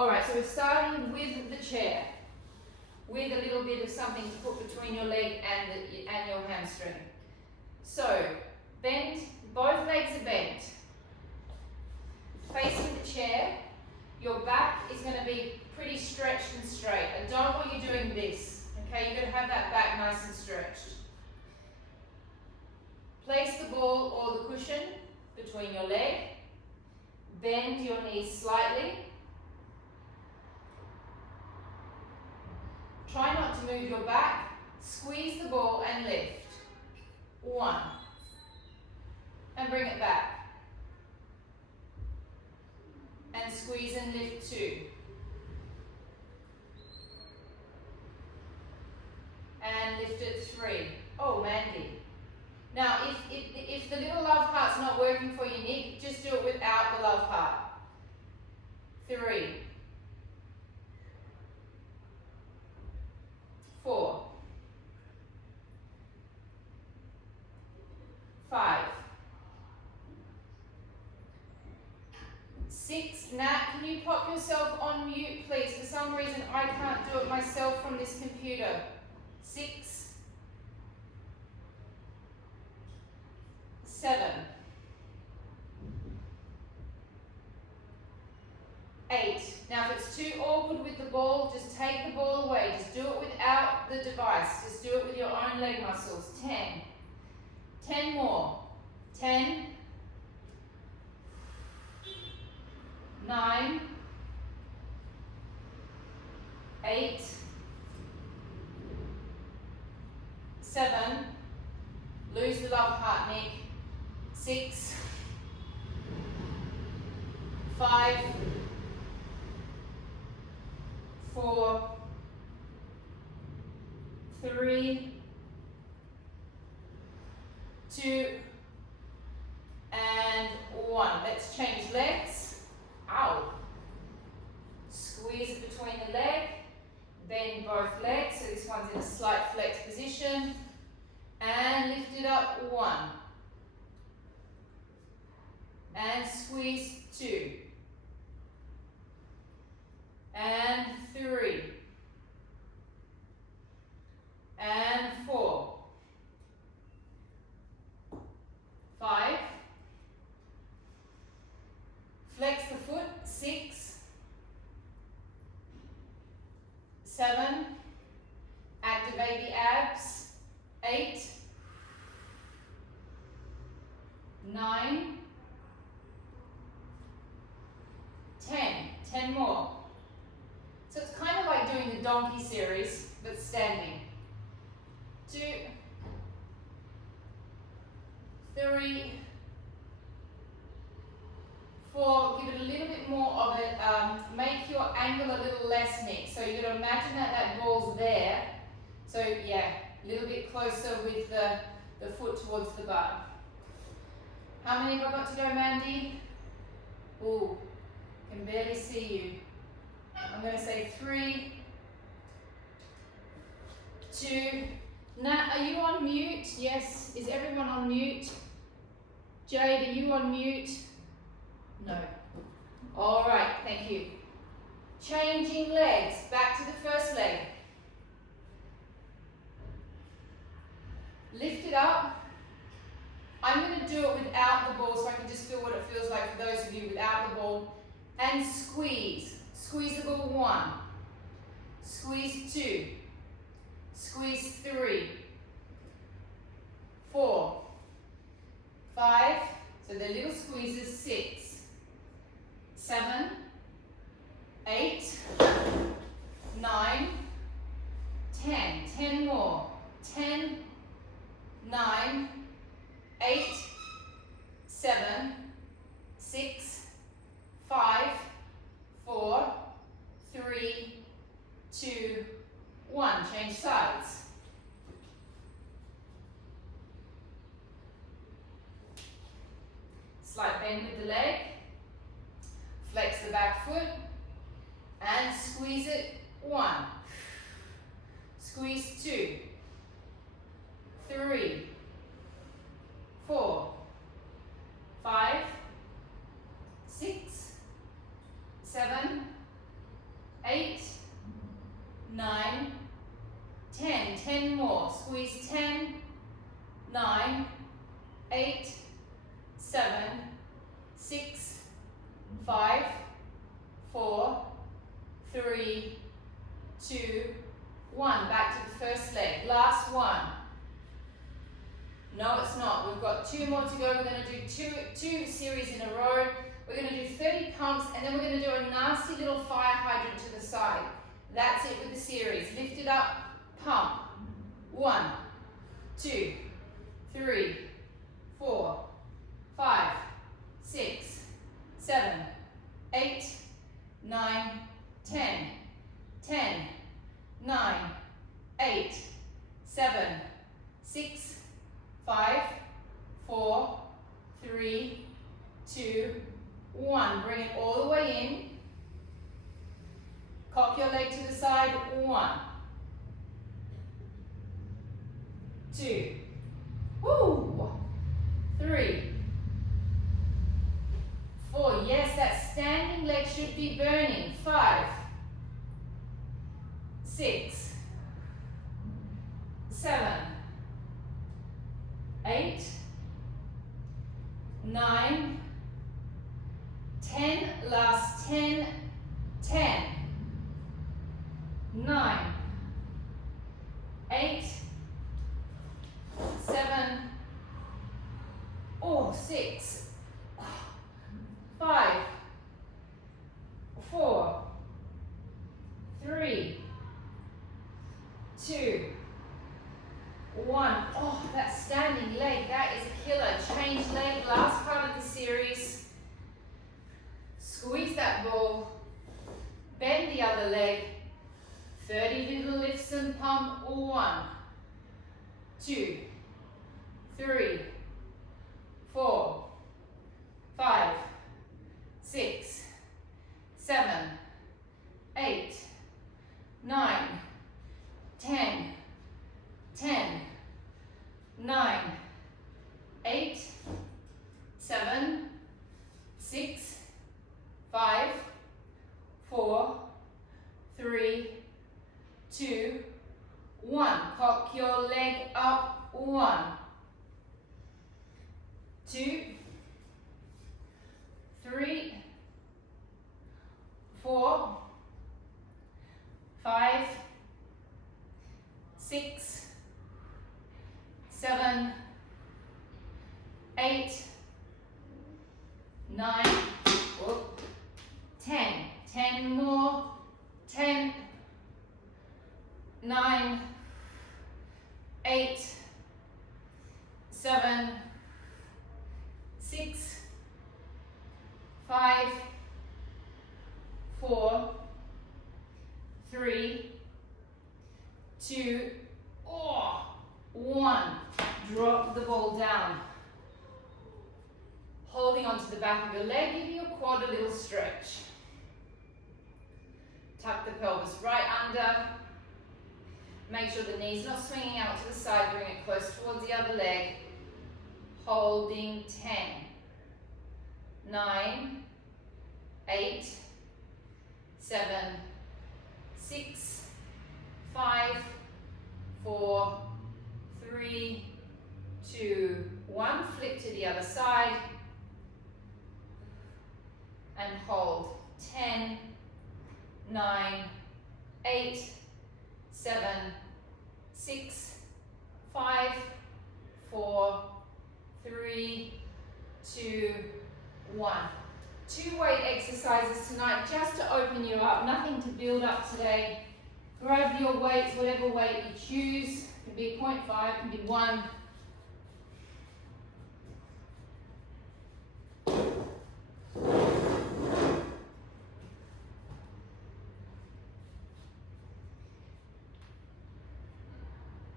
Alright, so we're starting with the chair, with a little bit of something to put between your leg and your hamstring. So, bend, both legs are bent. Facing the chair, your back is going to be pretty stretched and straight. I don't want you doing this, okay? You're going to have that back nice and stretched. Place the ball or the cushion between your leg. Bend your knees slightly. Try not to move your back. Squeeze the ball and lift. 1. And bring it back. And squeeze and lift 2. And lift it 3. Oh, Mandy. Now, if the little love heart's not working for you, Nick, just do it without the love heart. 3. 4. 5. 6. Nat, can you pop yourself on mute, please? For some reason, I can't do it myself from this computer. 6. 7. 8. Now, if it's too awkward with the ball, just take the ball away. Just do it without the device. Just do it with your own leg muscles. 10. 10 more. 10. 9. 8. 7. Lose the love heart, Nick. 6. 5. 4. 3. 2. And 1. Let's change legs. Ow. Squeeze it between the leg. Bend both legs. So this one's in a slight flex position. And lift it up. 1. And squeeze 2. And 3. And 4. 5. Flex the foot. 6. 7. Activate the abs. 8. 9. 10. 10 more. So it's kind of like doing the donkey series, but standing. 2. 3. 4. Give it a little bit more of it. Make your angle a little less, Nick. So you're going to imagine that ball's there. So yeah, a little bit closer with the foot towards the butt. How many have I got to go, Mandy? Ooh, can barely see you. I'm going to say 3, 2. Nat, are you on mute? Yes. Is everyone on mute? Jade, are you on mute? No. All right, thank you. Changing legs. Back to the first leg. Lift it up. I'm going to do it without the ball so I can just feel what it feels like for those of you without the ball. And squeeze. Squeeze the ball. 1. Squeeze 2. Squeeze 3. 4. 5. So the little squeezes. 6. 7. 8. 9. 10. 10 more. 10. 9. 8. 7. 6. 5. 4. 3. 2. 1. Change sides. Slight bend with the leg. Flex the back foot. And squeeze it. 1. Squeeze 2. 3. 4. 5. 6. 7. 8, 9, 10. 10 more. Squeeze 10, 9, 8, 7, 6, 5, 4, 3, 2, 1. Back to the first leg. Last one. No, it's not. We've got 2 more to go. We're going to do two series in a row. We're going to do 30 pumps, and then we're going to do a nasty little fire hydrant to the side. That's it with the series. Lift it up, pump. 1, 2, 3, 4, 5, 6, 7, 8, 9, 10. 10, 9, 8, 7, 6, 5, 4, 3, 2, 1. Bring it all the way in. Cock your leg to the side. 1, 2, 3, 4. Yes, that standing leg should be burning. 5, 6, 7, 8, 9, 10. Last 10, 10, 9, 8, 7, 6, 5, 4, 3, 2, 1. Oh, that standing leg, that is a killer. Change leg, last part of the series. Squeeze that ball. Bend the other leg. 30 little lifts and pump. 1, 2, 3, 4, 5, 6, 7, 8, 9, 10, 10, 9, 8, 7, 6, 5, 4, 3, 2, 1. Cock your leg up. 1, 2, 3, 4, 5, 6, 7, 8, 9, 10. 10 more. 10, 9, 8, 7, 6, 5, 4, 3, 2, 1. Drop the ball down. Holding onto the back of your leg, giving your quad a little stretch. Tuck the pelvis right under. Make sure the knee's not swinging out to the side. Bring it close towards the other leg. Holding 10, 9, 8, 7, 6, 5, 4, 3, 2, 1. Flip to the other side. And hold. 10, 9, 8, 7, 6, 5, 4, 3, 2, 1. 2 weight exercises tonight just to open you up. Nothing to build up today. Grab your weights, whatever weight you choose. It can be 0.5, it can be 1.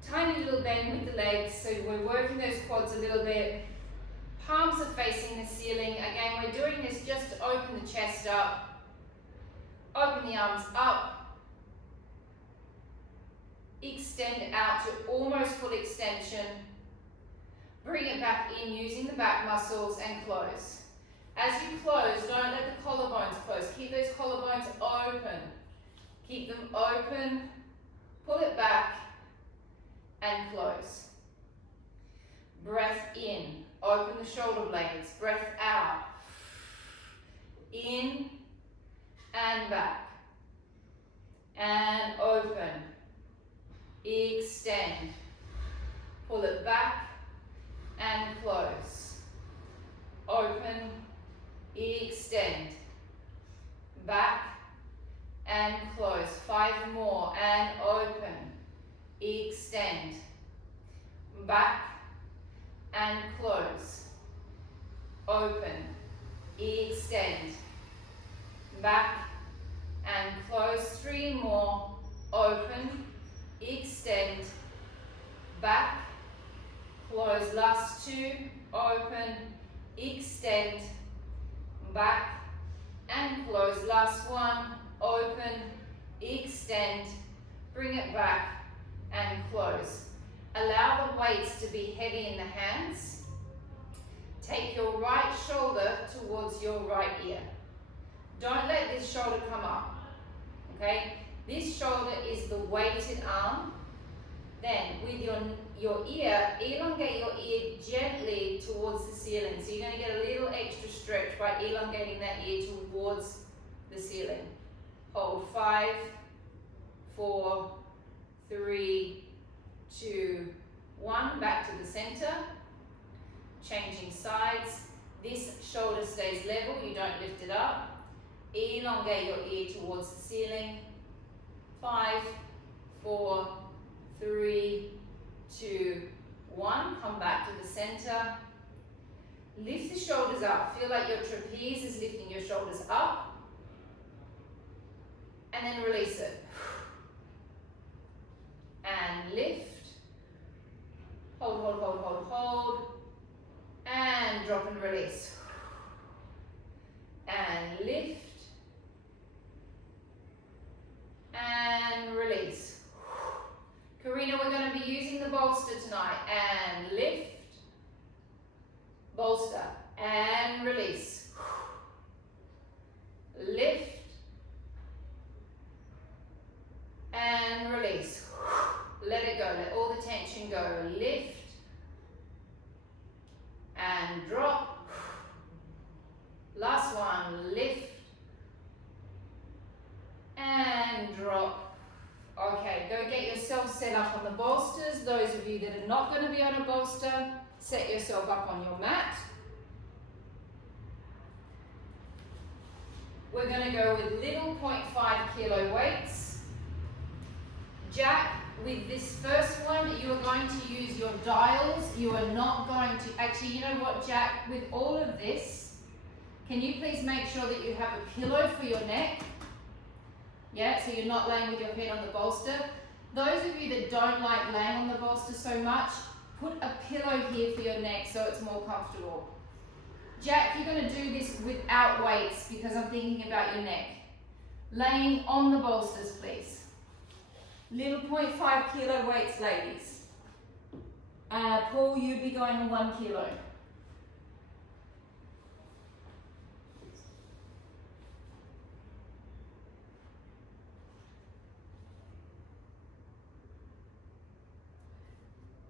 Tiny little bend with the legs, so we're working those quads a little bit. Palms are facing the ceiling. Again, we're doing this just to open the chest up, open the arms up, extend out to almost full extension, bring it back in using the back muscles and close. As you close, don't let the collarbones close. Keep those collarbones open. Keep them open, pull it back, and close. Breath in, open the shoulder blades. Breath out, in and back, and open, extend, pull it back, and close. Open, extend, back, and close. 5 more, and open, extend, back, and close. Open, extend, back, and close. 3 more, open, extend, back, close. Last 2, open, extend, back, and close. Last 1, open, extend, bring it back, and close. Allow the weights to be heavy in the hands. Take your right shoulder towards your right ear. Don't let this shoulder come up, okay? This shoulder is the weighted arm. Then with your ear, elongate your ear gently towards the ceiling. So you're going to get a little extra stretch by elongating that ear towards the ceiling. Hold 5, 4, 3, 2, 1. Back to the center. Changing sides. This shoulder stays level, you don't lift it up. Elongate your ear towards the ceiling. 5, 4, 3, 2, 1. Come back to the center. Lift the shoulders up. Feel like your trapeze is lifting your shoulders up. And then release it. And lift. Hold, hold, hold, hold, hold. And drop and release. And lift. And release. Karina, we're going to be using the bolster tonight. And lift. Bolster. And release. Lift. And release. Let it go. Let all the tension go. Lift. And drop. Last one. Lift. And drop. Okay, go get yourself set up on the bolsters. Those of you that are not going to be on a bolster, set yourself up on your mat. We're going to go with little 0.5 kilo weights. Jack, with this first one, you are going to use your dials. You are not going to, actually, you know what, Jack, with all of this, can you please make sure that you have a pillow for your neck? Yeah, so you're not laying with your head on the bolster. Those of you that don't like laying on the bolster so much, put a pillow here for your neck so it's more comfortable. Jack, you're going to do this without weights because I'm thinking about your neck. Laying on the bolsters, please. Little 0.5 kilo weights, ladies. Paul, you be going on 1 kilo.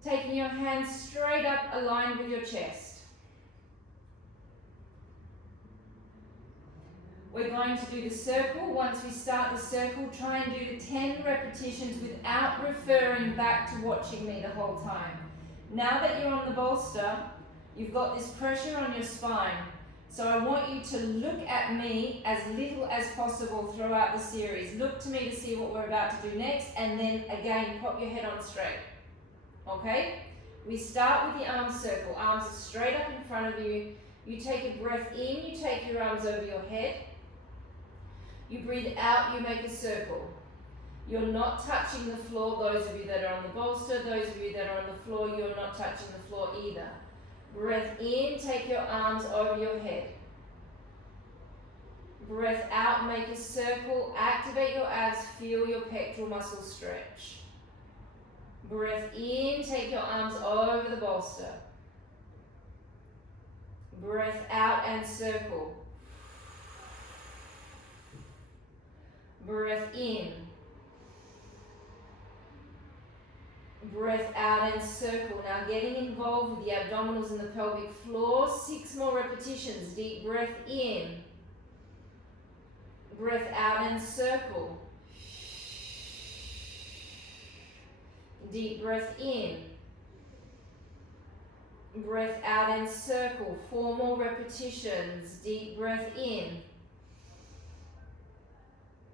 Taking your hands straight up, aligned with your chest. We're going to do the circle. Once we start the circle, try and do the 10 repetitions without referring back to watching me the whole time. Now that you're on the bolster, you've got this pressure on your spine. So I want you to look at me as little as possible throughout the series. Look to me to see what we're about to do next, and then again, pop your head on straight. Okay? We start with the arm circle. Arms are straight up in front of you. You take a breath in, you take your arms over your head. You breathe out, you make a circle. You're not touching the floor, those of you that are on the bolster. Those of you that are on the floor, you're not touching the floor either. Breath in, take your arms over your head. Breath out, make a circle, activate your abs, feel your pectoral muscles stretch. Breath in, take your arms over the bolster. Breath out and circle. Breath in. Breath out and circle. Now getting involved with the abdominals and the pelvic floor. 6 more repetitions. Deep breath in. Breath out and circle. Deep breath in. Breath out and circle. 4 more repetitions. Deep breath in.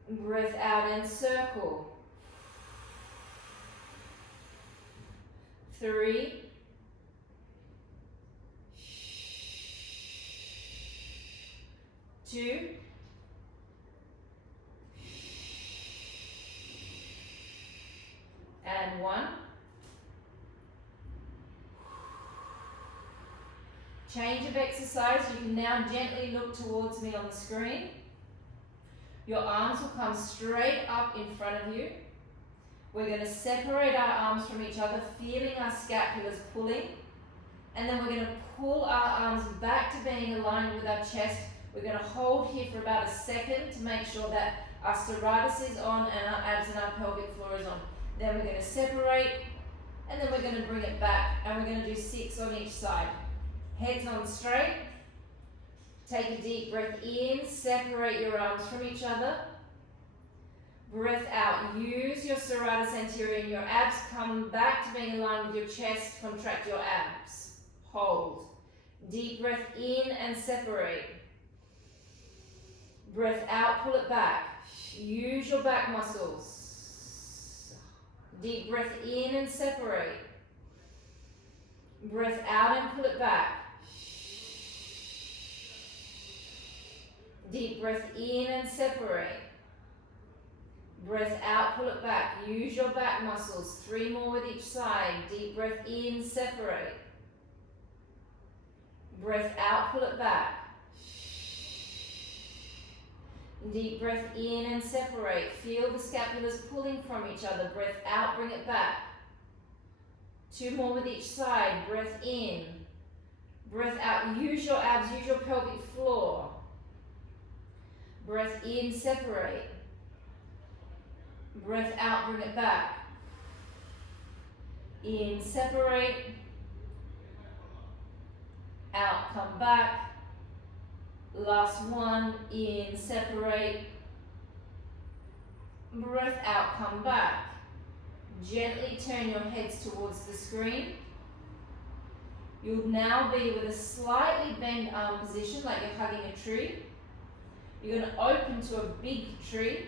Breath out and circle. 3. 2. And 1. Change of exercise. You can now gently look towards me on the screen. Your arms will come straight up in front of you. We're going to separate our arms from each other, feeling our scapulars pulling. And then we're going to pull our arms back to being aligned with our chest. We're going to hold here for about a second to make sure that our serratus is on and our abs and our pelvic floor is on. Then we're going to separate, and then we're going to bring it back, and we're going to do 6 on each side. Heads on straight. Take a deep breath in, separate your arms from each other. Breath out, use your serratus anterior and your abs. Come back to being aligned with your chest, contract your abs. Hold. Deep breath in and separate. Breath out, pull it back. Use your back muscles. Deep breath in and separate. Breath out and pull it back. Deep breath in and separate. Breath out, pull it back. Use your back muscles. 3 more with each side. Deep breath in, separate. Breath out, pull it back. Deep breath in and separate. Feel the scapulars pulling from each other. Breath out, bring it back. 2 more with each side. Breath in. Breath out. Use your abs, use your pelvic floor. Breath in, separate. Breath out, bring it back. In, separate. Out, come back. Last one, in, separate. Breath out, come back. Gently turn your heads towards the screen. You'll now be with a slightly bent arm position, like you're hugging a tree. You're going to open to a big tree.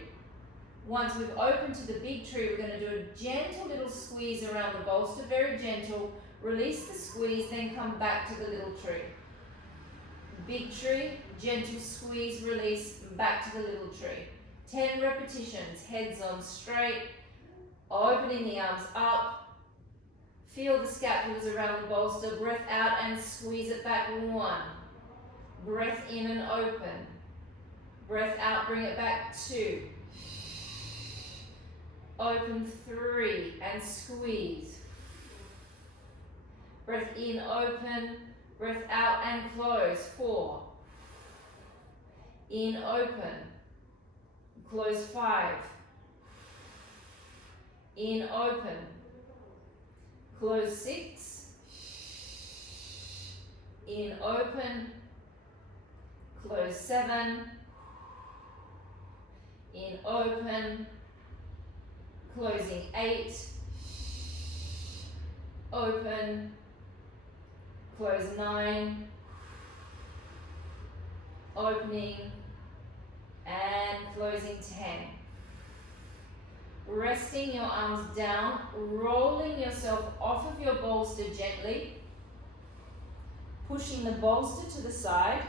Once we've opened to the big tree, we're going to do a gentle little squeeze around the bolster, very gentle. Release the squeeze, then come back to the little tree. Big tree, gentle squeeze, release, back to the little tree. 10 repetitions, heads on straight, opening the arms up. Feel the scapulars around the bolster. Breath out and squeeze it back. 1. Breath in and open. Breath out, bring it back. 2. Open. 3 and squeeze. Breath in, open. Breath out and close. 4. In, open. Close. 5. In, open. Close. 6. In, open. Close. 7. In, open. Closing. 8. Open. Close. 9. Opening. And closing. 10. Resting your arms down, rolling yourself off of your bolster gently, pushing the bolster to the side,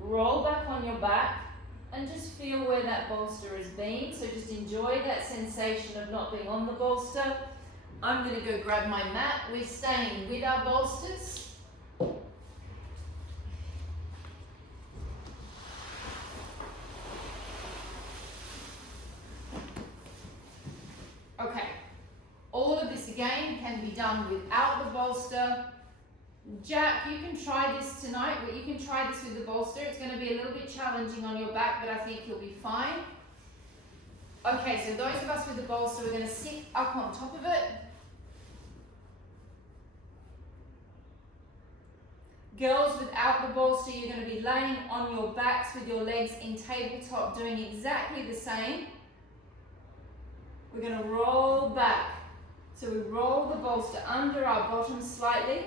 roll back on your back, and just feel where that bolster has been. So just enjoy that sensation of not being on the bolster. I'm going to go grab my mat. We're staying with our bolsters. Okay, all of this again can be done without the bolster. Jack, you can try this tonight, but you can try this with the bolster. It's going to be a little bit challenging on your back, but I think you'll be fine. Okay, so those of us with the bolster, we're going to sit up on top of it. Girls without the bolster, you're going to be laying on your backs with your legs in tabletop, doing exactly the same. We're going to roll back. So we roll the bolster under our bottom slightly.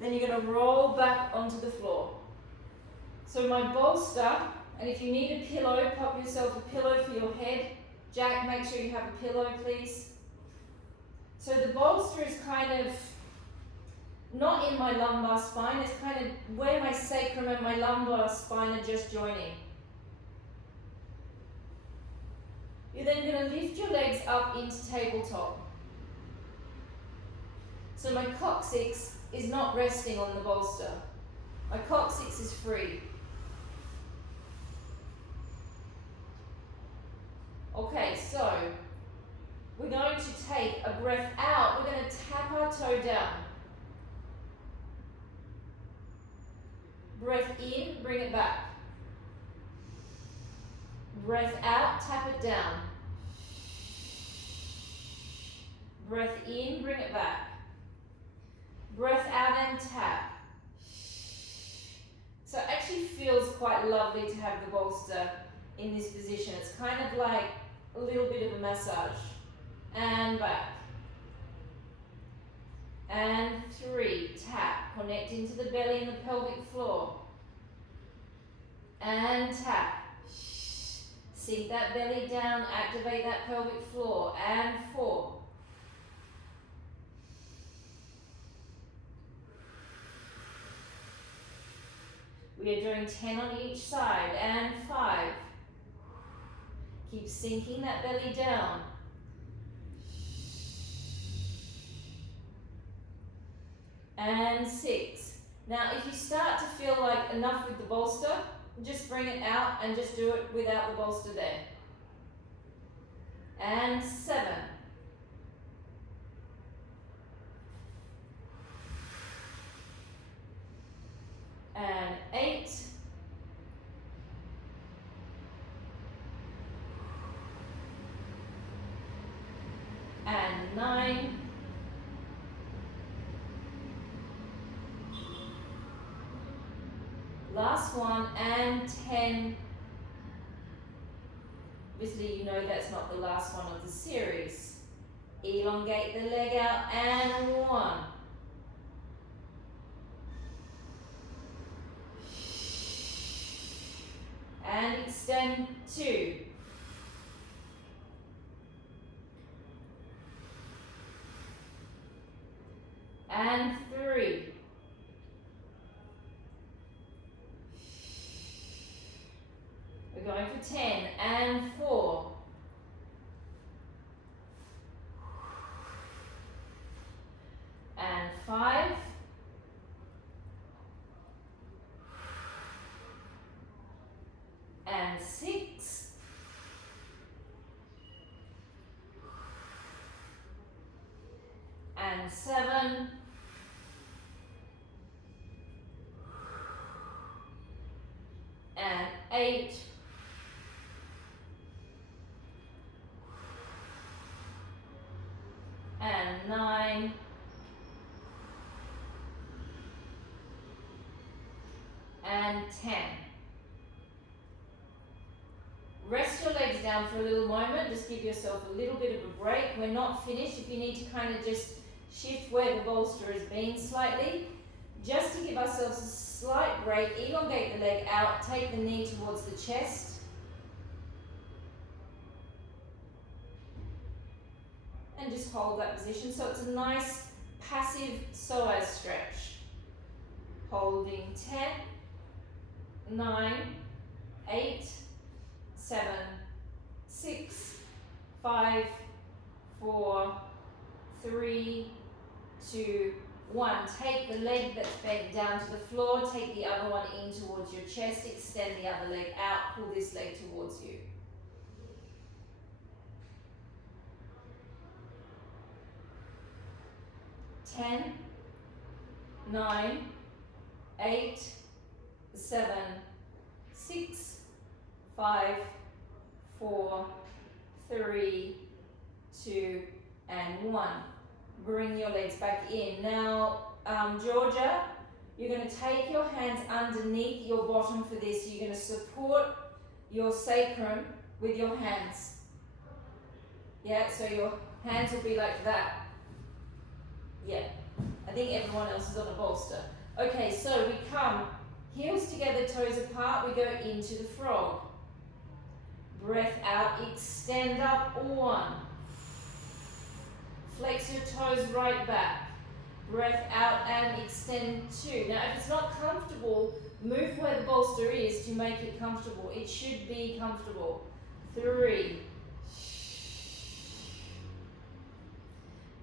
Then you're going to roll back onto the floor. So my bolster, and if you need a pillow, pop yourself a pillow for your head. Jack, make sure you have a pillow, please. So the bolster is kind of not in my lumbar spine, it's kind of where my sacrum and my lumbar spine are just joining. You're then going to lift your legs up into tabletop. So my coccyx is not resting on the bolster. My coccyx is free. Okay, so we're going to take a breath out. We're going to tap our toe down. Breath in, bring it back. Breath out, tap it down. Breath in, bring it back. Breath out and tap. So it actually feels quite lovely to have the bolster in this position. It's kind of like a little bit of a massage. And back. And 3, tap. Connect into the belly and the pelvic floor. And tap. Sink that belly down, activate that pelvic floor. And 4. We are doing 10 on each side. And 5. Keep sinking that belly down. And 6. Now, if you start to feel like enough with the bolster, just bring it out and just do it without the bolster there. And 7. And 8. And 9. Last one, and 10. Obviously, you know that's not the last one of the series. Elongate the leg out, and 1. And extend 2. And 3. We're going for 10 and 4. And 5. And 6. And 7. And 8. And 9. And 10. Rest your legs down for a little moment. Just give yourself a little bit of a break. We're not finished. If you need to kind of just shift where the bolster has been slightly, just to give ourselves a slight break, elongate the leg out, take the knee towards the chest. And just hold that position. So it's a nice passive psoas stretch. Holding 10, 9, 8, 7, 6, 5, 4, 3, 2, 1. Take the leg that's bent down to the floor, take the other one in towards your chest, extend the other leg out, pull this leg towards you. 10, 9, 8, 7, 6, 5, 4, 3, 2, and 1. Bring your legs back in. Now, Georgia, you're going to take your hands underneath your bottom for this. You're going to support your sacrum with your hands. Yeah, so your hands will be like that. Yeah, I think everyone else is on a bolster. Okay, so we come heels together, toes apart. We go into the frog. Breath out, extend up, 1. Flex your toes right back. Breath out and extend 2. Now, if it's not comfortable, move where the bolster is to make it comfortable. It should be comfortable. 3.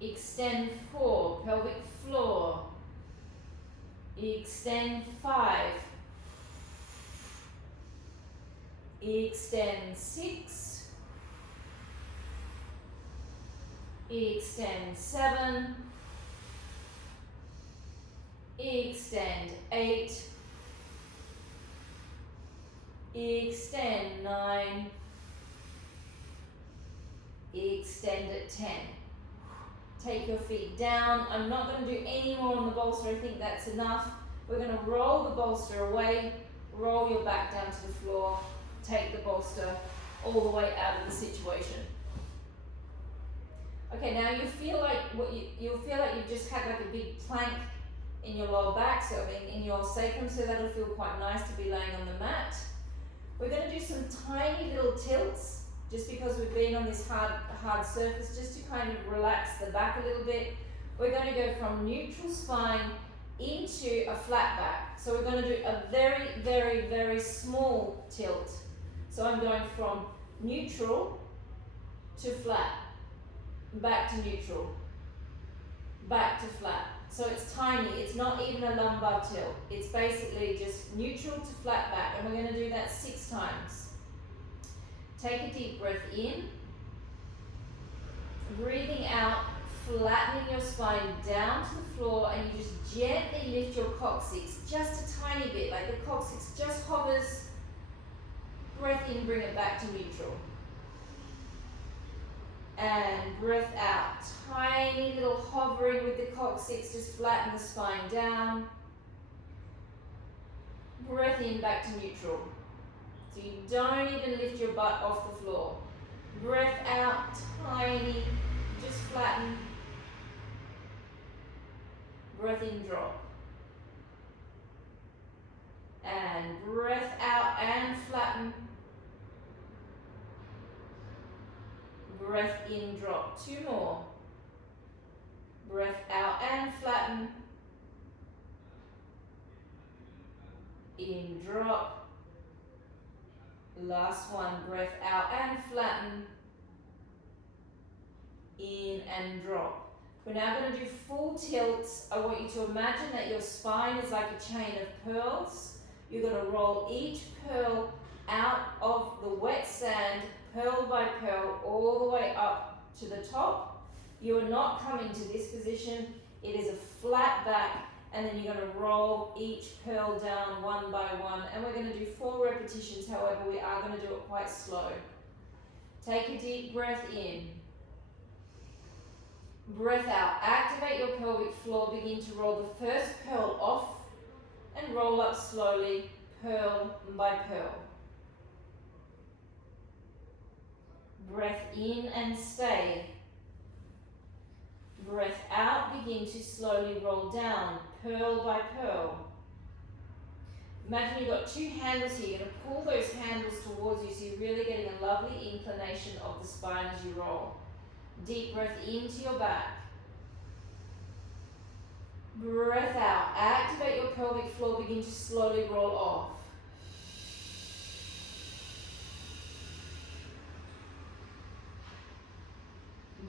Extend 4, pelvic floor. Extend 5. Extend 6. Extend 7. Extend 8. Extend 9. Extend at 10. Take your feet down. I'm not going to do any more on the bolster. I think that's enough. We're going to roll the bolster away. Roll your back down to the floor. Take the bolster all the way out of the situation. Okay, now you feel like you'll feel like you've just had like a big plank in your lower back, so in your sacrum, so that'll feel quite nice to be laying on the mat. We're going to do some tiny little tilts, just because we've been on this hard surface, just to kind of relax the back a little bit. We're going to go from neutral spine into a flat back. So we're going to do a very, very, very small tilt. So I'm going from neutral to flat, back to neutral, back to flat. So it's tiny, it's not even a lumbar tilt. It's basically just neutral to flat back, and we're going to do that 6 times. Take a deep breath in, breathing out, flattening your spine down to the floor, and you just gently lift your coccyx just a tiny bit, like the coccyx just hovers. Breath in, bring it back to neutral. And breath out, tiny little hovering with the coccyx, just flatten the spine down. Breath in, back to neutral. So you don't even lift your butt off the floor. Breath out, tiny, just flatten. Breath in, drop. And breath out and flatten. Breath in, drop. 2 more. Breath out and flatten. In, drop. Last one. Breath out and flatten. In and drop. We're now going to do full tilts. I want you to imagine that your spine is like a chain of pearls. You're going to roll each pearl out of the wet sand, pearl by pearl, all the way up to the top. You are not coming to this position. It is a flat back, and then you're going to roll each pearl down one by one. And we're going to do 4 repetitions. However, we are going to do it quite slow. Take a deep breath in. Breath out. Activate your pelvic floor. Begin to roll the first pearl off and roll up slowly, pearl by pearl. Breath in and stay. Breath out, begin to slowly roll down, pearl by pearl. Imagine you've got 2 handles here. You're going to pull those handles towards you, so you're really getting a lovely inclination of the spine as you roll. Deep breath into your back. Breath out. Activate your pelvic floor. Begin to slowly roll off.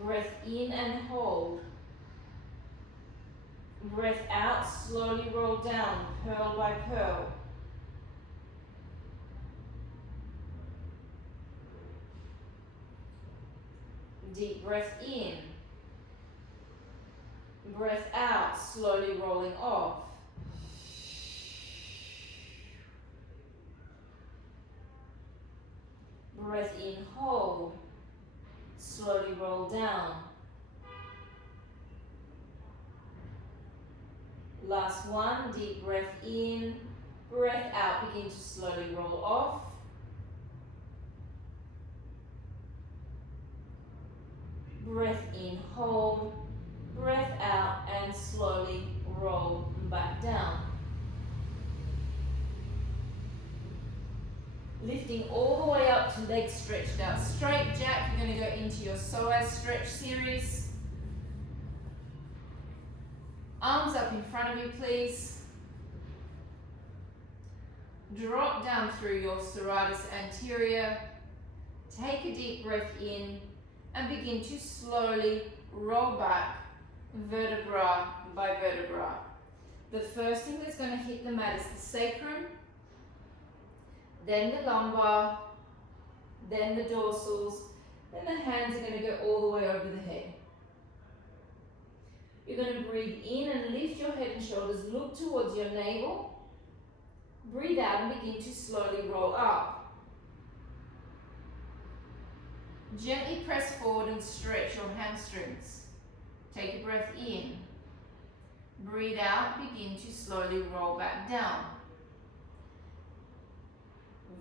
Breath in and hold. Breath out. Slowly roll down, pearl by pearl. Deep breath in. Breath out, slowly rolling off. Breath in, hold. slowly roll down. Last one, deep breath in, breath out, begin to slowly roll off. Breath in, hold, breath out, and slowly roll back down. Lifting all the way up to legs stretched out straight. Jack, you're going to go into your Psoas Stretch series. Arms up in front of you, please. Drop down through your serratus anterior. Take a deep breath in and begin to slowly roll back vertebra by vertebra. The first thing that's going to hit the mat is the sacrum, then the lumbar, then the dorsals, then the hands are going to go all the way over the head. You're going to breathe in and lift your head and shoulders, look towards your navel. Breathe out and begin to slowly roll up. Gently press forward and stretch your hamstrings. Take a breath in. Breathe out, begin to slowly roll back down.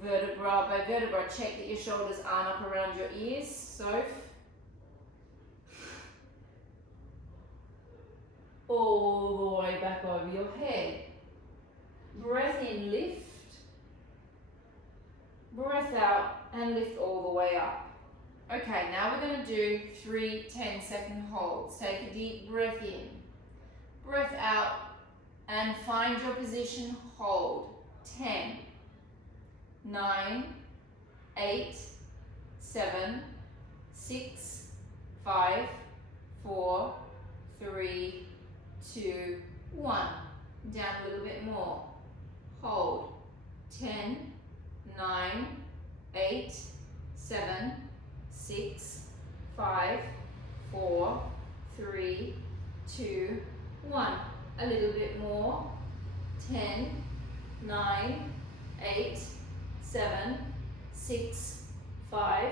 Vertebra by vertebra, check that your shoulders aren't up around your ears. So, all the way back over your head. Breath in, lift. Breath out and lift all the way up. Okay, now we're going to do 3 10-second holds. Take a deep breath in. Breath out and find your position. Hold. 10, 9, 8, 7, 6, 5, 4, 3, 2, 1. Down a little bit more. Hold. 10, 9, 8, 7, 6, 5, 4, 3, 2, 1. A little bit more. 10, 9, 8, 7, 6, 5,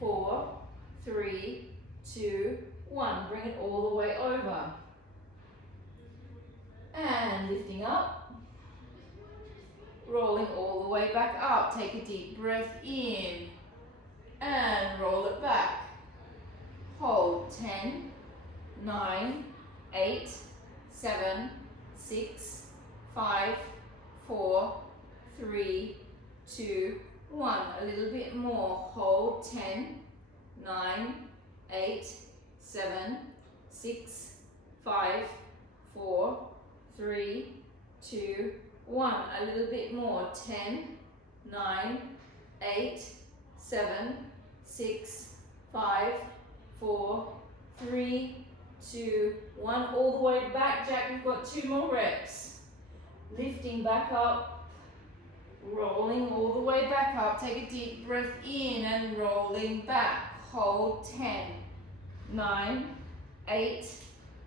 4, 3, 2, 1. Bring it all the way over. And lifting up. Rolling all the way back up. Take a deep breath in. And roll it back. Hold. 10, 9, 8, 7, 6, 5, 4, 3, 2, 1. A little bit more. Hold. 10, 9, 8, 7, 6, 5, 4, 3, 2, 1. A little bit more. 10, 9, 8, 7, 6, 5, 4, 3, 2, 1. All the way back, Jack. We've got 2 more reps. Lifting back up, rolling all the way back up. Take a deep breath in and rolling back. Hold. 10, 9, 8,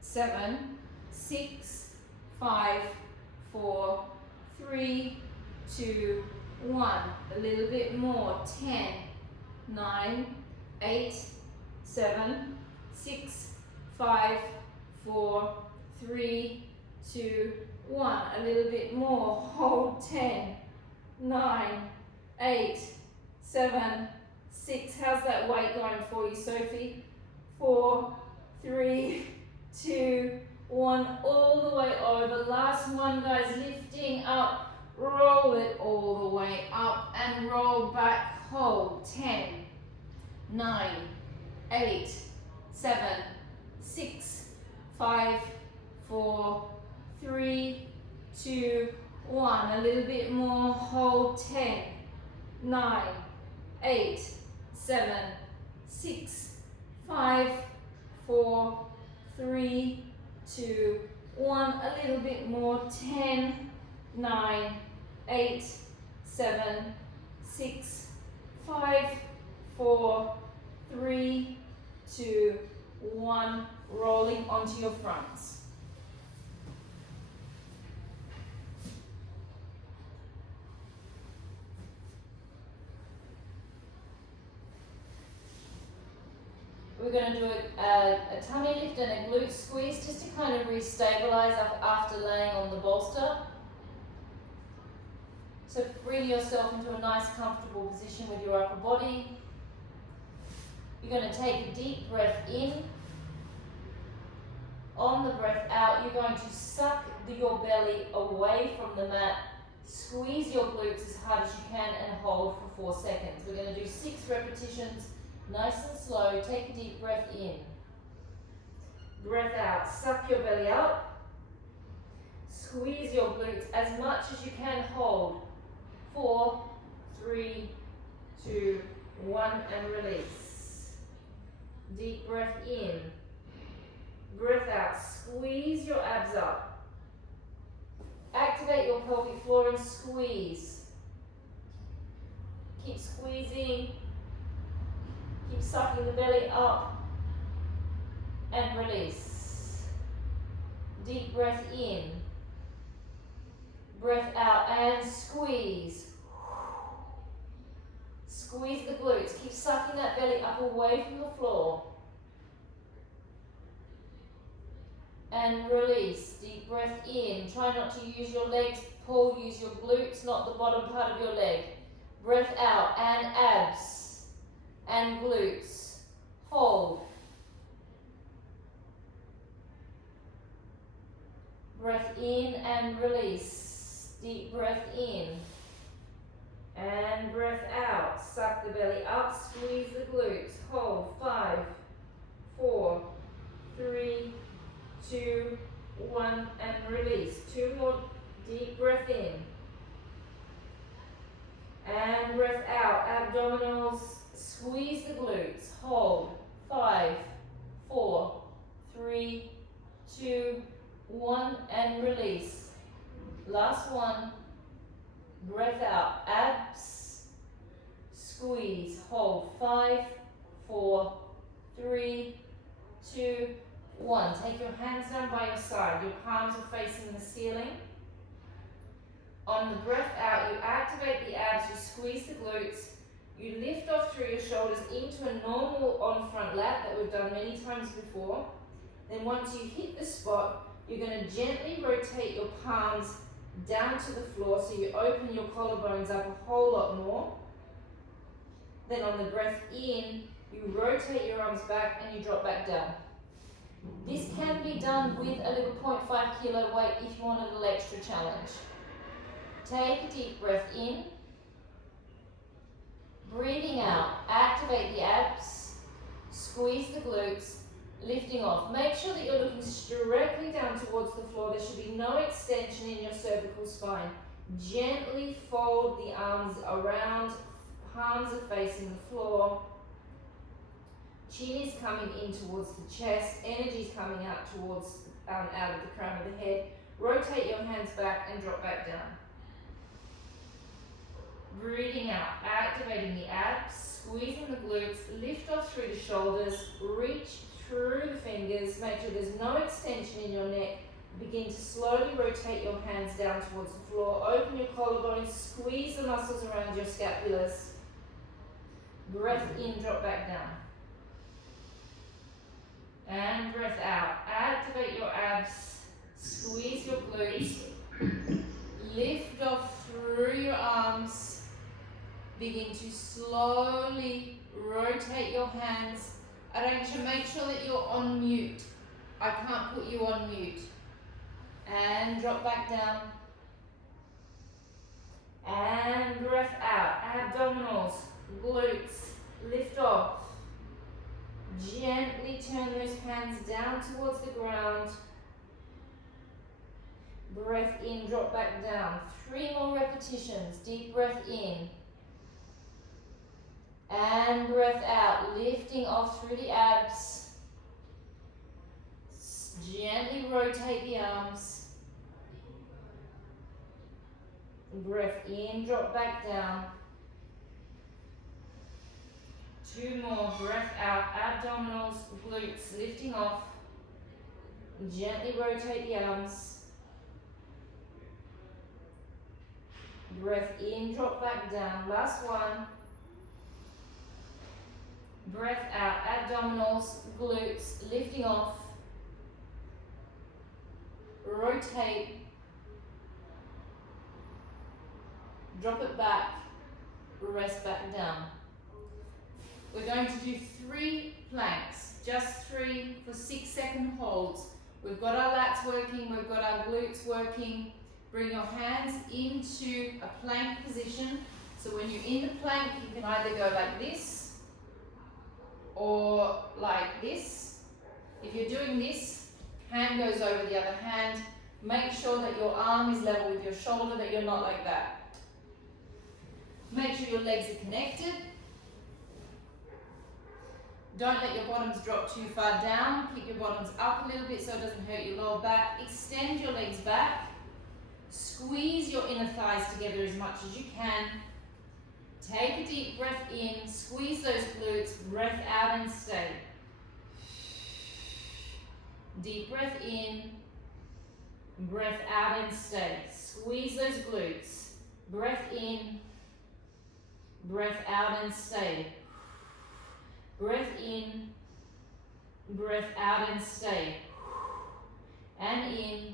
7, 6, 5, 4, 3, 2, 1. A little bit more. 10, 9, 8, 7, 6, 5, 4, 3, 2, 1. A little bit more. Hold. 10, 9, 8, 7, 6. How's that weight going for you, Sophie? 4, 3, 2, 1. All the way over. Last one, guys. Lifting up. Roll it all the way up and roll back. Hold. 10, 9, 8, 7, 6, 5, 4, 3, 2, 1. A little bit more. Hold. 10, 9, 8, 7, 6, 5, 4, 3, 2, 1. A little bit more. 10, 9, 8, 7, 6, 5, 4, 3, 2, 1. Rolling onto your fronts. We're going to do a tummy lift and a glute squeeze just to kind of re-stabilize after laying on the bolster. So bring yourself into a nice comfortable position with your upper body. You're going to take a deep breath in. On the breath out, you're going to suck your belly away from the mat. Squeeze your glutes as hard as you can and hold for 4 seconds. We're going to do 6 repetitions, nice and slow. Take a deep breath in. Breath out, suck your belly up. Squeeze your glutes as much as you can, hold. 4, 3, 2, 1, and release. Deep breath in. Breath out, squeeze your abs up. Activate your pelvic floor and squeeze. Keep squeezing. Keep sucking the belly up and release. Deep breath in. Breath out and squeeze. Squeeze the glutes. Keep sucking that belly up away from the floor. And release. Deep breath in. Try not to use your legs. Pull, use your glutes, not the bottom part of your leg. Breath out and abs and glutes. Hold. Breath in and release. Deep breath in. And breath out. Suck the belly up, squeeze the glutes. Hold. 5, 4, 3, 2, 1, and release. 2 more deep breath in. And breath out. Abdominals. Squeeze the glutes. Hold. 5, 4, 3, 2, 1, and release. Last one. Breath out. Abs. Squeeze. Hold. 5, 4, 3, 2, 1. Take your hands down by your side. Your palms are facing the ceiling. On the breath out, you activate the abs, you squeeze the glutes, you lift off through your shoulders into a normal on-front lat that we've done many times before. Then once you hit the spot, you're going to gently rotate your palms down to the floor so you open your collarbones up a whole lot more. Then on the breath in, you rotate your arms back and you drop back down. This can be done with a little 0.5 kilo weight if you want a little extra challenge. Take a deep breath in. Breathing out, activate the abs, squeeze the glutes, lifting off. Make sure that you're looking directly down towards the floor. There should be no extension in your cervical spine. Gently fold the arms around, palms are facing the floor. Chin is coming in towards the chest, energy is coming out towards out of the crown of the head. Rotate your hands back and drop back down. Breathing out, activating the abs, squeezing the glutes, lift off through the shoulders, reach through the fingers, make sure there's no extension in your neck. Begin to slowly rotate your hands down towards the floor, open your collarbones, squeeze the muscles around your scapulas. Breath in, drop back down. And breath out, activate your abs, squeeze your glutes, lift off through your arms. Begin to slowly rotate your hands. Arrange, make sure that you're on mute. I can't put you on mute. And drop back down. And breath out. Abdominals, glutes, lift off. Gently turn those hands down towards the ground. Breath in, drop back down. 3 more repetitions. Deep breath in. And breath out, lifting off through the abs. Gently rotate the arms. Breath in, drop back down. 2 more, breath out, abdominals, glutes, lifting off. Gently rotate the arms. Breath in, drop back down. Last one. Breath out, abdominals, glutes, lifting off. Rotate. Drop it back. Rest back down. We're going to do 3 planks, just 3 for 6-second holds. We've got our lats working, we've got our glutes working. Bring your hands into a plank position. So when you're in the plank, you can either go like this or like this. If you're doing this, hand goes over the other hand. Make sure that your arm is level with your shoulder, that you're not like that. Make sure your legs are connected. Don't let your bottoms drop too far down. Keep your bottoms up a little bit so it doesn't hurt your lower back. Extend your legs back. Squeeze your inner thighs together as much as you can. Take a deep breath in. Squeeze those glutes. Breath out and stay. Deep breath in. Breath out and stay. Squeeze those glutes. Breath in. Breath out and stay. Breath in. Breath out and stay. And in.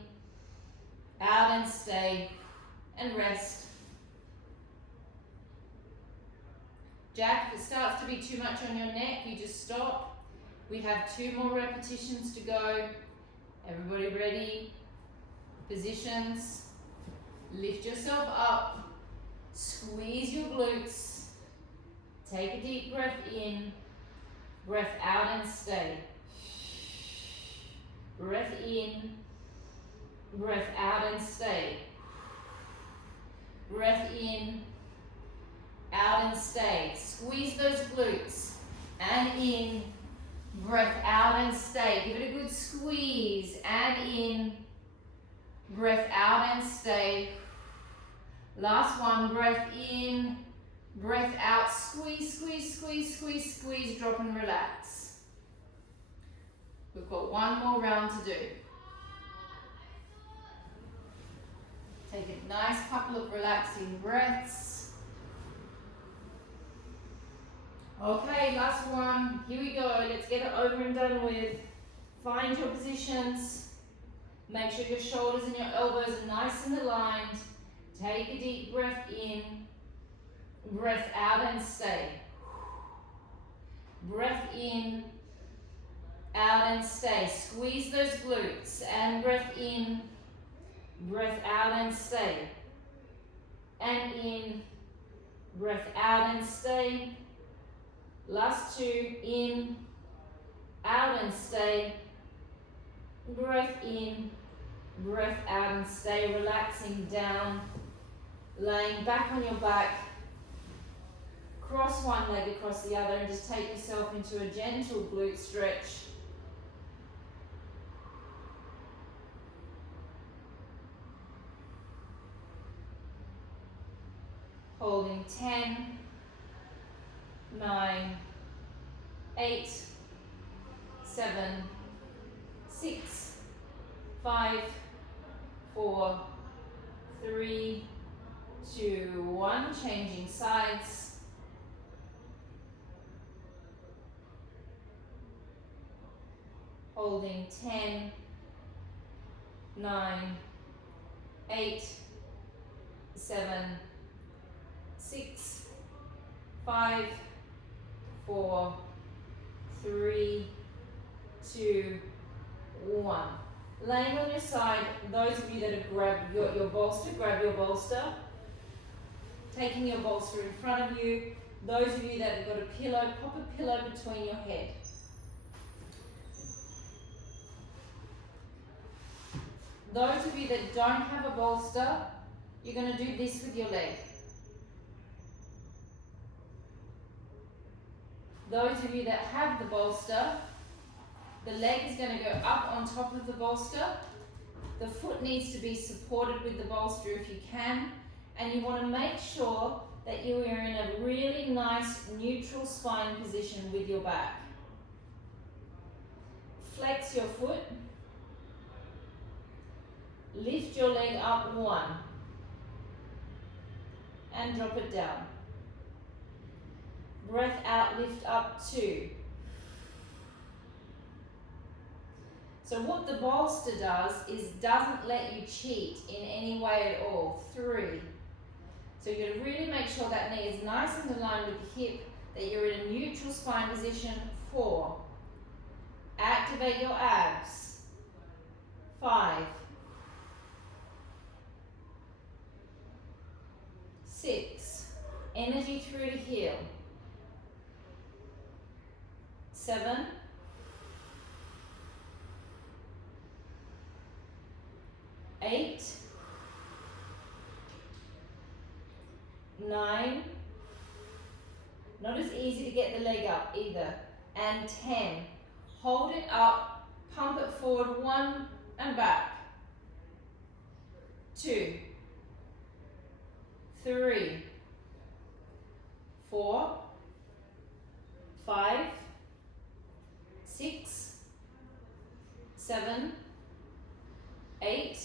Out and stay. And rest. Jack, if it starts to be too much on your neck, you just stop. We have 2 more repetitions to go. Everybody ready? Positions. Lift yourself up. Squeeze your glutes. Take a deep breath in. Breath out and stay. Breath in. Breath out and stay. Breath in. Out and stay. Squeeze those glutes. And in. Breath out and stay. Give it a good squeeze. And in. Breath out and stay. Last one. Breath in. Breath out. Squeeze, squeeze, squeeze, squeeze, squeeze. Drop and relax. We've got 1 more round to do. Take a nice couple of relaxing breaths. Okay, last one. Here we go. Let's get it over and done with. Find your positions. Make sure your shoulders and your elbows are nice and aligned. Take a deep breath in. Breath out and stay. Breath in. Out and stay. Squeeze those glutes. And breath in. Breath out and stay. And in. Breath out and stay. Last 2. In. Out and stay. Breath in. Breath out and stay. Relaxing down. Laying back on your back. Cross one leg across the other and just take yourself into a gentle glute stretch. Holding 10, 9, 8, 7, 6, 5, 4, 3, 2, 1. Changing sides. Holding 10, 9, 8, 7, 6, 5, 4, 3, 2, 1. Laying on your side, those of you that have grabbed your bolster, grab your bolster. Taking your bolster in front of you. Those of you that have got a pillow, pop a pillow between your head. Those of you that don't have a bolster, you're going to do this with your leg. Those of you that have the bolster, the leg is going to go up on top of the bolster. The foot needs to be supported with the bolster if you can. And you want to make sure that you are in a really nice neutral spine position with your back. Flex your foot. Lift your leg up 1. And drop it down. Breath out, lift up 2. So what the bolster does is doesn't let you cheat in any way at all. 3. So you're going to really make sure that knee is nice and aligned with the hip, that you're in a neutral spine position. 4. Activate your abs. 5. 6. Energy through the heel. 7. 8. 9. Not as easy to get the leg up either. And 10. Hold it up, pump it forward, 1 and back. 2. 3. 4. 5. 6. 7. 8.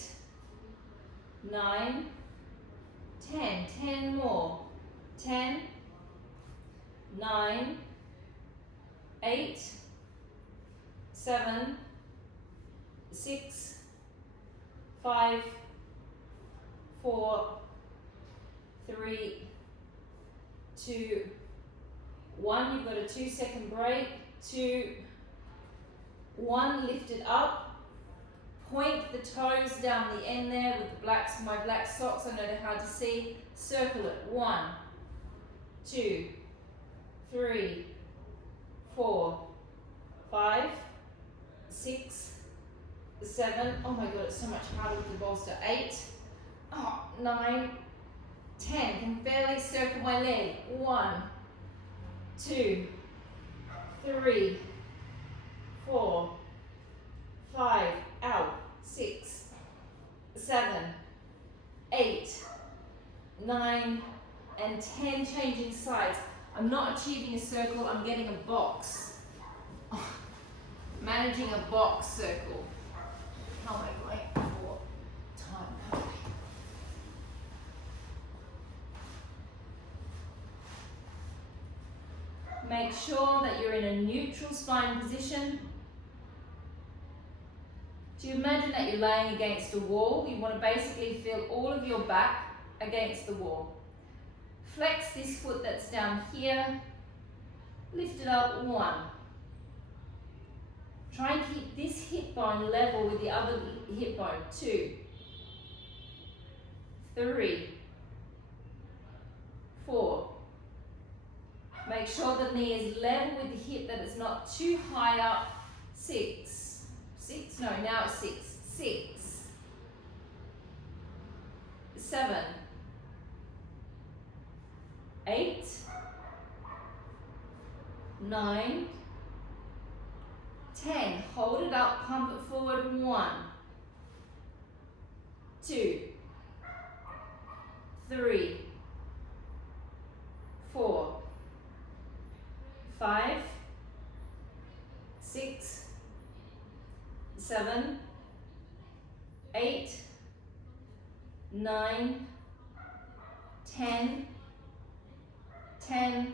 9. 10. 10 more. 10. 9. 8. 7. 6. 5. 4. 3. 2. 1. You've got a 2-second break. 2. 1. Lift it up. Point the toes down the end there with my black socks. I know they're hard to see. Circle it. 1, 2, 3, 4, 5, 6, 7. Oh my god, it's so much harder with the bolster. 8, 9, 10. Can barely circle my leg. 1, 2, 3, 4, 5, out, 6, 7, 8, 9, and 10. Changing sides. I'm not achieving a circle, I'm getting a box. Managing a box circle. How am I going for time? Make sure that you're in a neutral spine position. So you imagine that you're laying against a wall. You want to basically feel all of your back against the wall. Flex this foot that's down here. Lift it up. 1. Try and keep this hip bone level with the other hip bone. 2. 3. 4. Make sure the knee is level with the hip, that it's not too high up. 6. 6, no, now it's 6. 6. 7. 8. 9. 10. Hold it up, pump it forward. 1, 2, 3, 4, 5, 6, 7, 8, 9, 10, 10,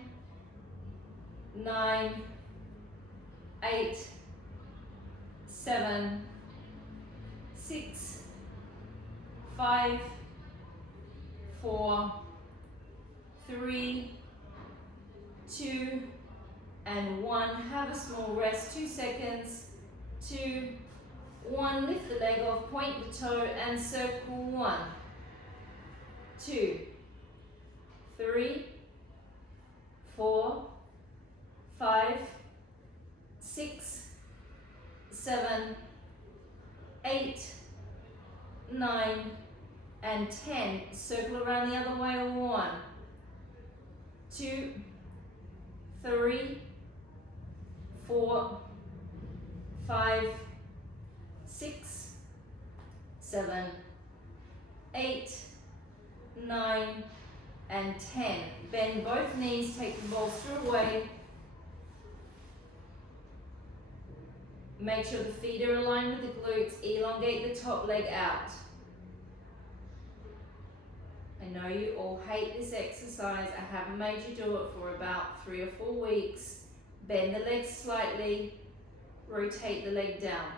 9, 8, 7, 6, 5, 4, 3, 2, and 1. Have a small rest, 2 seconds. 2, 1. Lift the leg off, point the toe and circle. 1, 2, 3, 4, 5, 6, 7, 8, 9, and 10. Circle around the other way. 1, 2, 3, 4, 5, 6, 7, 8, 9, and 10. Bend both knees, take the bolster away. Make sure the feet are aligned with the glutes. Elongate the top leg out. I know you all hate this exercise. I haven't made you do it for about 3 or 4 weeks. Bend the legs slightly. Rotate the leg down.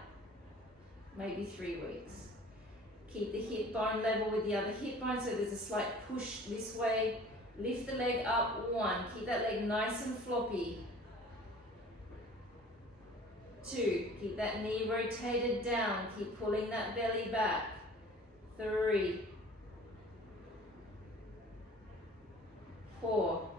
maybe 3 weeks. Keep the hip bone level with the other hip bone so there's a slight push this way. Lift the leg up, 1. Keep that leg nice and floppy. 2. Keep that knee rotated down. Keep pulling that belly back. 3. 4.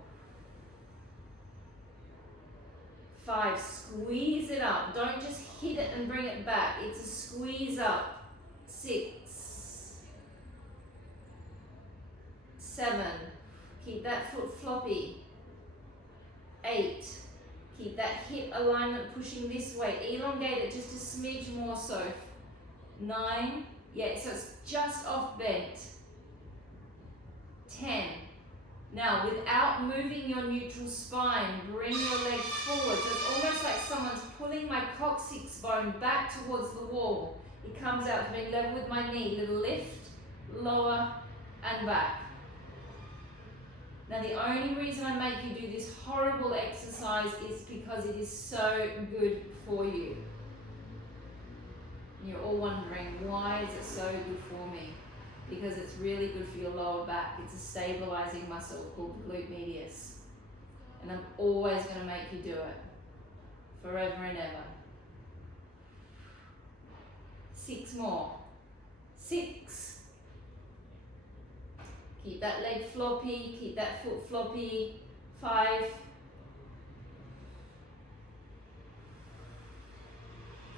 5. Squeeze it up. Don't just hit it and bring it back. It's a squeeze up. 6. 7. Keep that foot floppy. 8. Keep that hip alignment pushing this way. Elongate it just a smidge more so. 9. Yeah, so it's just off bent. 10. Now, without moving your neutral spine, bring your leg forward. So it's almost like someone's pulling my coccyx bone back towards the wall. It comes out to be level with my knee. Little lift, lower, and back. Now, the only reason I make you do this horrible exercise is because it is so good for you. You're all wondering, why is it so good for me? Because it's really good for your lower back. It's a stabilizing muscle called the glute medius. And I'm always going to make you do it. Forever and ever. 6 more. 6. Keep that leg floppy. Keep that foot floppy. 5.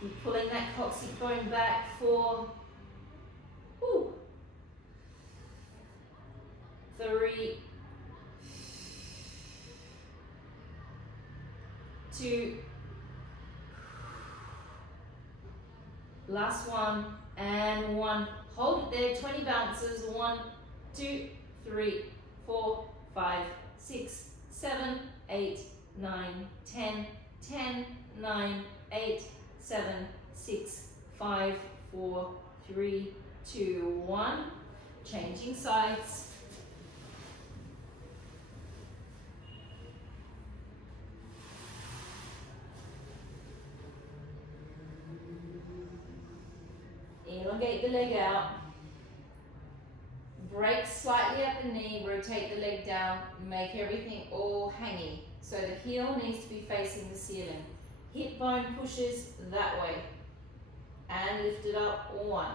Keep pulling that coccyx bone back. 4. Ooh. 3, 2, last one, and 1. Hold it there, 20 bounces. 1, 2, 3, 4, 5, 6, 7, 8, 9, 10, 10, 9, 8, 7, 6, 5, 4, 3, 2, 1. Changing sides. Elongate the leg out. Break slightly at the knee, rotate the leg down, make everything all hangy. So the heel needs to be facing the ceiling. Hip bone pushes that way. And lift it up, 1.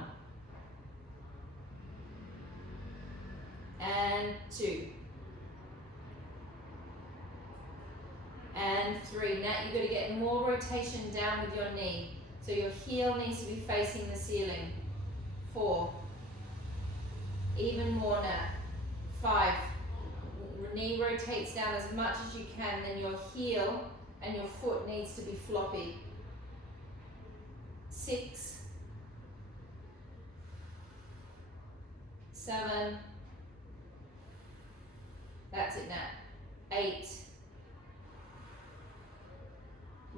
And 2. And 3. Now you've got to get more rotation down with your knee. So your heel needs to be facing the ceiling. 4. Even more now. 5. Knee rotates down as much as you can, then your heel and your foot needs to be floppy. 6. 7. That's it now. 8.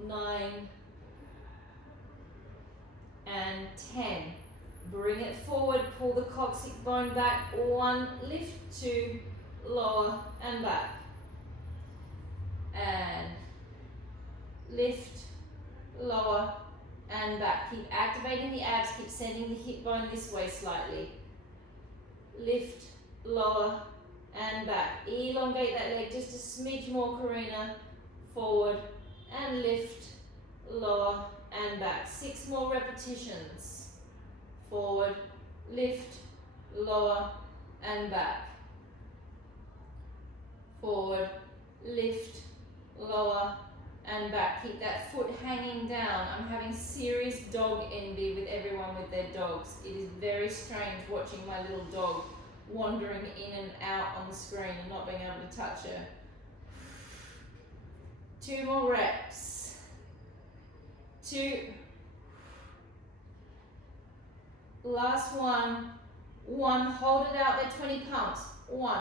9. And 10. Bring it forward, pull the coccyx bone back. 1, lift, 2, lower and back. And lift, lower and back. Keep activating the abs, keep sending the hip bone this way slightly. Lift, lower and back. Elongate that leg just a smidge more, Karina. Forward and lift, lower and back. 6 more repetitions. Forward, lift, lower and back. Forward, lift, lower and back. Keep that foot hanging down. I'm having serious dog envy with everyone with their dogs. It is very strange watching my little dog wandering in and out on the screen and not being able to touch her. 2 more reps. 2. Last one. 1. Hold it out there, 20 pumps. 1,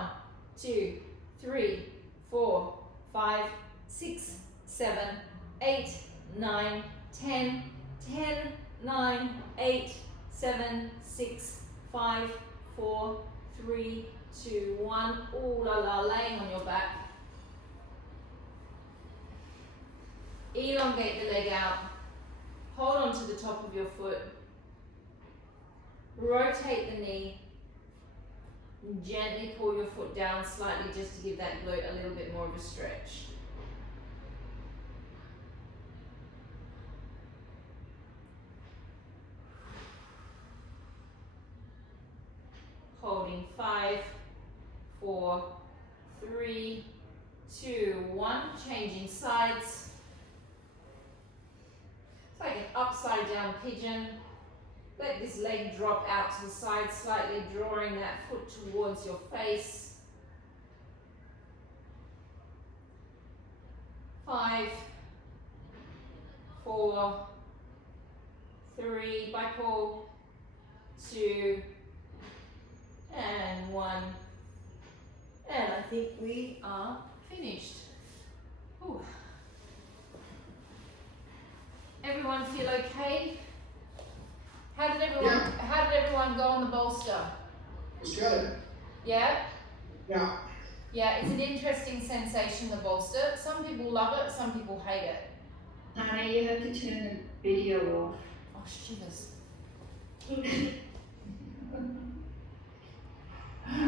2, 3, 4, 5, 6, 7, 8, 9, 10, 10, 9, 8, 7, 6, 5, 4, 3, 2, 1. Ooh la la, laying on your back. Elongate the leg out. Hold on to the top of your foot. Rotate the knee. Gently pull your foot down slightly just to give that glute a little bit more of a stretch. Holding 5, 4, 3, 2, 1. Changing sides. It's like an upside down pigeon. Let this leg drop out to the side slightly, drawing that foot towards your face. 5, 4, 3, by pull, 2, and 1. And I think we are finished. Ooh. Everyone feel okay? How did everyone go on the bolster? It's good. Yeah? Yeah. Yeah, it's an interesting sensation, the bolster. Some people love it, some people hate it. Anna, you have to turn the video off. Oh, shivers.